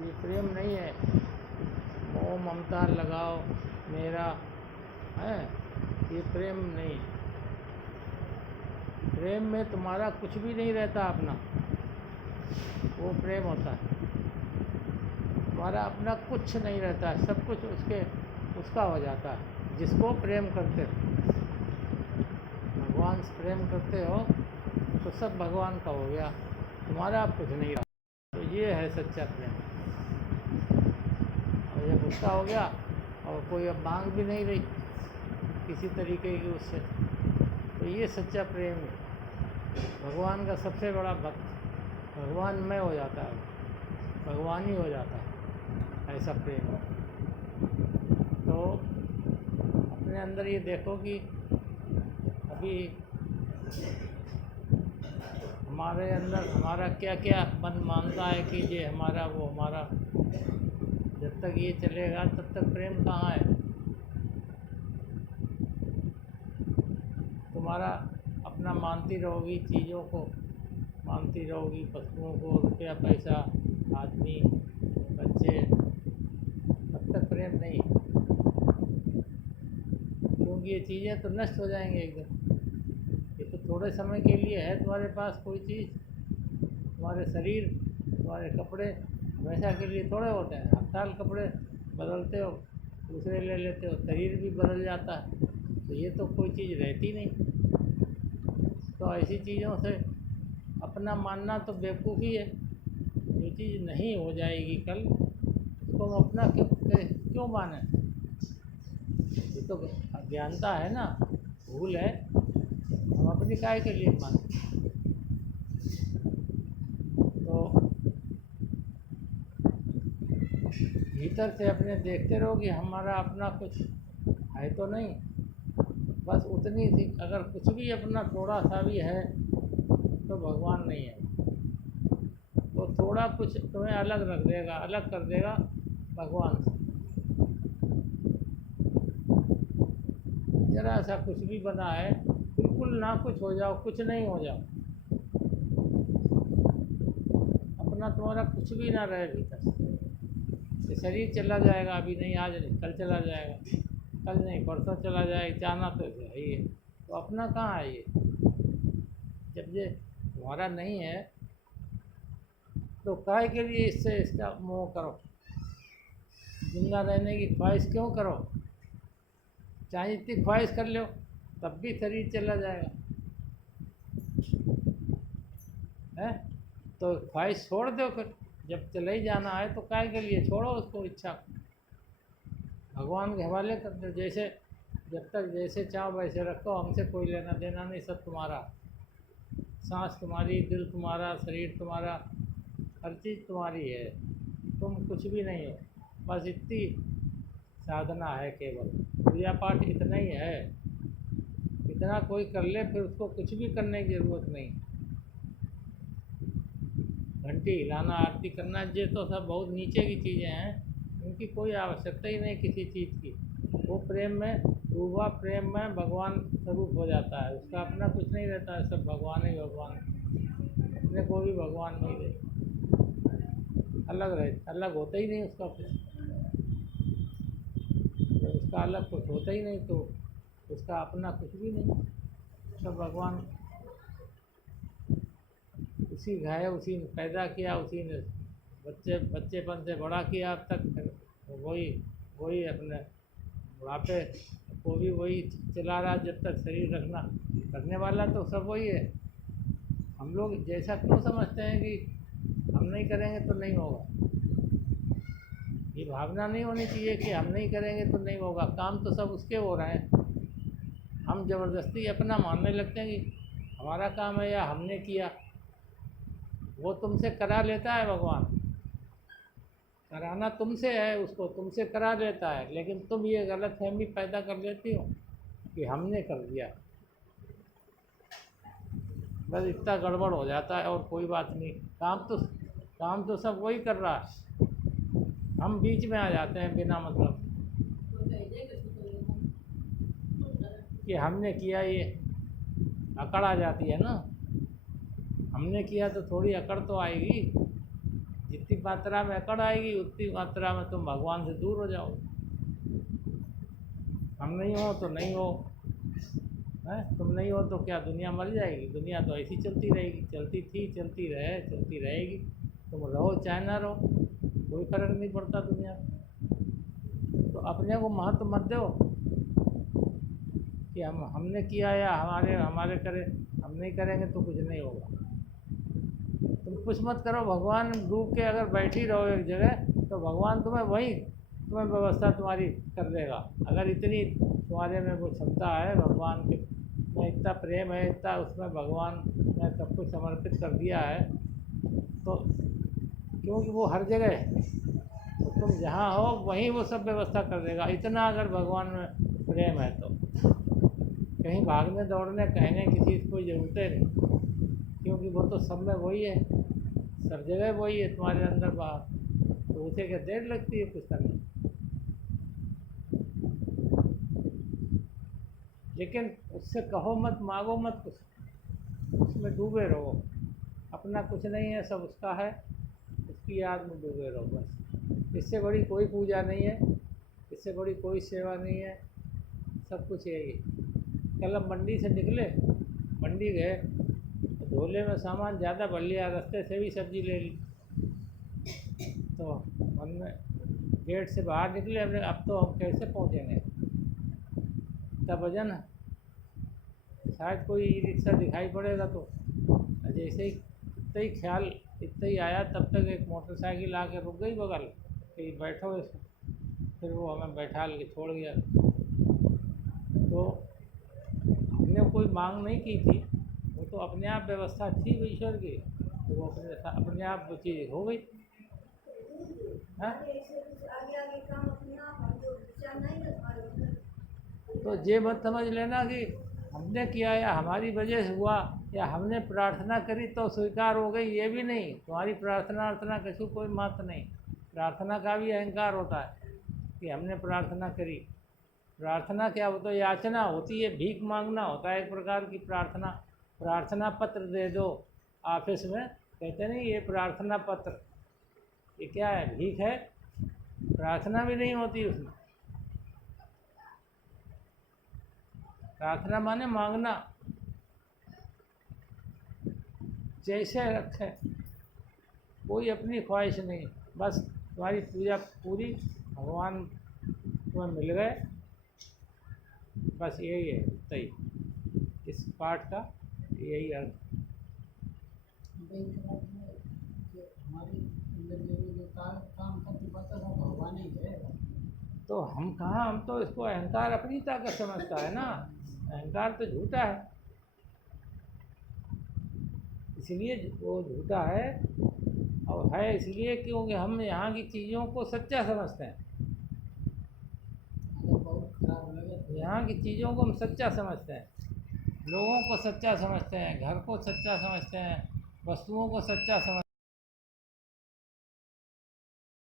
ये प्रेम नहीं है। मोह ममता लगाओ मेरा है, ये प्रेम नहीं। प्रेम में तुम्हारा कुछ भी नहीं रहता अपना, वो प्रेम होता है। तुम्हारा अपना कुछ नहीं रहता है, सब कुछ उसका हो जाता है जिसको प्रेम करते हो। भगवान से प्रेम करते हो तो सब भगवान का हो गया, तुम्हारा अब कुछ नहीं रहा। तो ये है सच्चा प्रेम। और जब उसका हो गया और कोई अब मांग भी नहीं रही किसी तरीके की उससे, तो ये सच्चा प्रेम है। भगवान का सबसे बड़ा भक्त भगवानमय हो जाता है, भगवान ही हो जाता है, ऐसा प्रेम है। तो अपने अंदर ये देखो कि अभी हमारे अंदर हमारा क्या क्या मन मानता है कि ये हमारा वो हमारा। जब तक ये चलेगा तब तक प्रेम कहाँ है। तुम्हारा अपना मानती रहोगी, चीज़ों को मानती रहोगी, वस्तुओं को, रुपया पैसा, आदमी, बच्चे, तब तक प्रेम नहीं। क्योंकि ये चीज़ें तो नष्ट हो जाएंगे एक दिन। ये तो थोड़े समय के लिए है तुम्हारे पास कोई चीज़। तुम्हारे शरीर, तुम्हारे कपड़े हमेशा के लिए थोड़े होते हैं। हर साल कपड़े बदलते हो, दूसरे ले लेते हो, शरीर भी बदल जाता है। तो ये तो कोई चीज़ रहती नहीं। तो ऐसी चीज़ों से अपना मानना तो बेवकूफ़ी है। ये चीज़ नहीं हो जाएगी कल, उसको हम अपना क्यों माने। ये तो अज्ञानता है ना, भूल है। हम अपनी काय के लिए माने। तो भीतर से अपने देखते रहो कि हमारा अपना कुछ है तो नहीं। बस उतनी सी, अगर कुछ भी अपना थोड़ा सा भी है तो भगवान नहीं है। तो थोड़ा कुछ तुम्हें अलग रख देगा, अलग कर देगा भगवान से। जरा सा कुछ भी बना है, बिल्कुल ना कुछ हो जाओ, कुछ नहीं हो जाओ, अपना तुम्हारा कुछ भी ना रहे भीतर। ये शरीर चला जाएगा, अभी नहीं, आज नहीं, कल चला जाएगा, कल नहीं परसों चला जाएगा, जाना तो है ही है। तो अपना कहाँ है ये। जब ये तुम्हारा नहीं है तो काहे के लिए इसका मोह करो। जिंदा रहने की ख्वाहिश क्यों करो। चाहे इतनी ख्वाहिश कर लो तब भी शरीर चला जाएगा है। तो ख्वाहिश छोड़ दो फिर, जब चले ही जाना है तो काहे के लिए छोड़ो उसको, इच्छा भगवान के हवाले कर दो। जैसे जब तक जैसे चाहो वैसे रखो, हमसे कोई लेना देना नहीं, सब तुम्हारा। सांस तुम्हारी, दिल तुम्हारा, शरीर तुम्हारा, हर चीज़ तुम्हारी है। तुम कुछ भी नहीं हो। बस इतनी साधना है, केवल पूजा पाठ इतना ही है। इतना कोई कर ले फिर उसको कुछ भी करने की ज़रूरत नहीं। घंटी हिलाना, आरती करना, ये तो सब बहुत नीचे की चीज़ें हैं, उनकी कोई आवश्यकता ही नहीं किसी चीज़ की। वो प्रेम में डूबा, प्रेम में भगवान स्वरूप हो जाता है। उसका अपना कुछ नहीं रहता है, सब भगवान ही भगवान। अपने को भी भगवान नहीं रहता, अलग रहे, अलग होता ही नहीं उसका कुछ। जब उसका अलग कुछ होता ही नहीं तो उसका अपना कुछ भी नहीं, सब भगवान। उसी गाय, उसी ने पैदा किया, उसी ने बच्चेपन से बड़ा किया अब तक। फिर वही वही अपने बुढ़ापे को भी वही चला रहा जब तक शरीर रखने वाला तो सब वही है। हम लोग जैसा क्यों समझते हैं कि हम नहीं करेंगे तो नहीं होगा। ये भावना नहीं होनी चाहिए कि हम नहीं करेंगे तो नहीं होगा। काम तो सब उसके हो रहे हैं। हम ज़बरदस्ती अपना मानने लगते हैं कि हमारा काम है या हमने किया। वो तुमसे करा लेता है भगवान, कराना तुमसे है, उसको तुमसे करा लेता है। लेकिन तुम ये गलतफहमी पैदा कर लेती हो कि हमने कर दिया। बस इतना गड़बड़ हो जाता है और कोई बात नहीं। काम तो सब वही कर रहा है, हम बीच में आ जाते हैं बिना मतलब कि हमने किया। ये अकड़ आ जाती है ना। हमने किया तो थोड़ी अकड़ तो आएगी। जितनी जितनी मात्रा में अकड़ आएगी उतनी मात्रा में तुम भगवान से दूर हो जाओगे। हम नहीं हो तो नहीं हो, हैं? तुम नहीं हो तो क्या दुनिया मर जाएगी? दुनिया तो ऐसी चलती रहेगी, चलती थी, चलती रहेगी। तुम रहो चाहे ना रहो, कोई फर्क नहीं पड़ता दुनिया में। तो अपने को महत्व मत दो कि हमने किया या हमारे करे, हम नहीं करेंगे तो कुछ नहीं होगा। तुम कुछ मत करो, भगवान डूब के अगर बैठी रहो एक जगह तो भगवान तुम्हें व्यवस्था तुम्हारी कर देगा। अगर इतनी तुम्हारे में वो क्षमता है, भगवान के में इतना प्रेम है, इतना उसमें भगवान ने सब कुछ समर्पित कर दिया है, तो क्योंकि वो हर जगह है, तो तुम जहाँ हो वहीं वो सब व्यवस्था कर देगा। इतना अगर भगवान में प्रेम है तो कहीं भागने दौड़ने कहने किसी की कोई ज़रूरत नहीं, क्योंकि वो तो सब में वही है, सब जगह वही है, तुम्हारे अंदर बाहर। तो उसे क्या देर लगती है कुछ करने? लेकिन उससे कहो मत, मांगो मत कुछ, उसमें डूबे रहो। अपना कुछ नहीं है, सब उसका है, उसकी याद में डूबे रहो बस। इससे बड़ी कोई पूजा नहीं है, इससे बड़ी कोई सेवा नहीं है, सब कुछ यही है। कल हम मंडी से निकले, मंडी गए तो झोले में सामान ज़्यादा भर लिया, रास्ते से भी सब्ज़ी ले ली। तो मन में गेट से बाहर निकले, हमने अब तो हम कैसे पहुँचेंगे, इतना वजन है, शायद कोई ई रिक्शा दिखाई पड़ेगा। तो जैसे ही इतना ही आया तब तक एक मोटरसाइकिल आके रुक गई बगल कि बैठो इसमें, फिर वो हमें बैठा के छोड़ गया। तो हमने कोई मांग नहीं की थी, वो तो अपने आप व्यवस्था थी ईश्वर की, तो वो अपने आप वो चीज़ हो गई। हाँ, तो ये मत समझ लेना कि हमने किया या हमारी वजह से हुआ या हमने प्रार्थना करी तो स्वीकार हो गई, ये भी नहीं। तुम्हारी प्रार्थना किसी कोई महत्व नहीं। प्रार्थना का भी अहंकार होता है कि हमने प्रार्थना करी। प्रार्थना क्या होता है? याचना होती है, भीख मांगना होता है एक प्रकार की प्रार्थना। प्रार्थना पत्र दे दो ऑफिस में, कहते नहीं ये प्रार्थना पत्र, ये क्या है? भीख है? प्रार्थना भी नहीं होती उसमें। प्रार्थना माने मांगना, जैसे रखे, कोई अपनी ख्वाहिश नहीं, बस तुम्हारी पूजा पूरी, भगवान तुम्हें मिल गए, बस यही है। सही, इस पाठ का यही अर्थ। तो हम कहाँ, हम तो इसको अहंकार अपनी ताकत समझता है ना। अहंकार तो झूठा है, इसलिए वो झूठा है, और है इसलिए क्योंकि हम यहाँ की चीज़ों को सच्चा समझते हैं। यहाँ की चीज़ों को हम सच्चा समझते हैं, लोगों को सच्चा समझते हैं, घर को सच्चा समझते हैं, वस्तुओं को सच्चा समझते हैं।